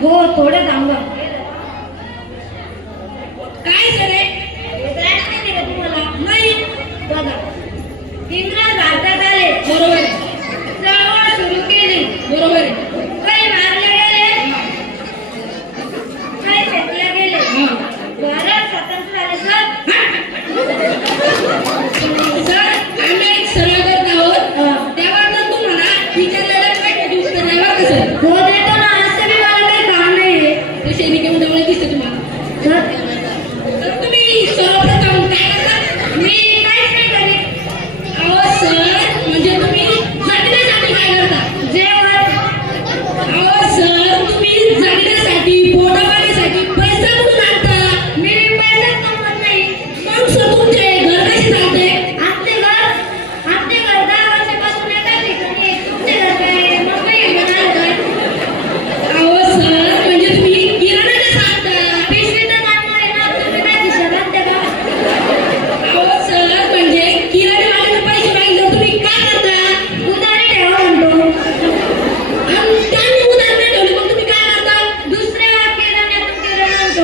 हो थोडं थांबा. काय सर तुम्हाला? नाही. बघा. इंग्रज भारतात आले बरोबर आहे चळवळ सुरू केली बरोबर आहे काही मारले गेले काही फेकले गेले हा. भारत स्वतंत्र झाले सर सर आम्ही एक सरळ करत आहोत त्याबद्दल तुम्हाला टीचर लढत काय दिवस करण्यावर कसं हो देतो ना असं बी मला काही काम नाही कसे निकमल्यामुळे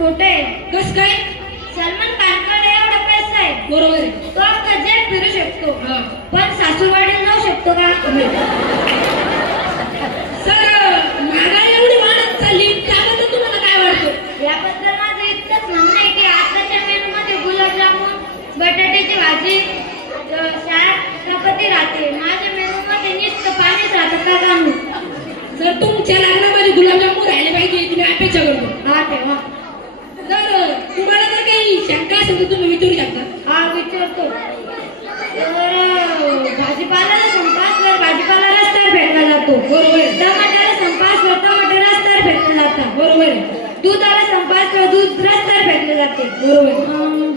खोटे कस काय? सलमान खानकडे एवढा पैसा आहे बरोबर आहे. तो अख्खा जग फिरू शकतो. हा. पण सासूरवाडीला जाऊ शकतो का? सर महागाई एवढी वाढत चालली त्याबद्दल तुम्हाला काय वाटतं? याबद्दल माझं इतकंच म्हणणं आहे की आताच्या मेनू मध्ये गुलाबजामुन बटाट्याची भाजी अ, शाक चपाती राहते. माझ्या मेनू मध्ये नुसतं पाणीच राहतं का काम सर तुमच्या लग्नामध्ये गुलाबजामुन राहिले पाहिजे मी अपेक्षा करतो. हा. जर जर काही शंका असेल तर तुम्ही विचारू शकता हा विचारतो तर अ, भाजीपाल्याला संप असल्यावर भाजीपाला रस्त्यावर फेकला जातो बरोबर टमाट्याला संप असल्यावर टमाटर रस्त्यावर फेकले जातात बरोबर दुधाला संप असल्यावर दूध रस्त्यावर फेकले जाते बरोबर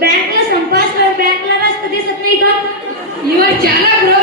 बँकला संप असल्यावर बँकला रस्ता दिसत नाही का? चालक रो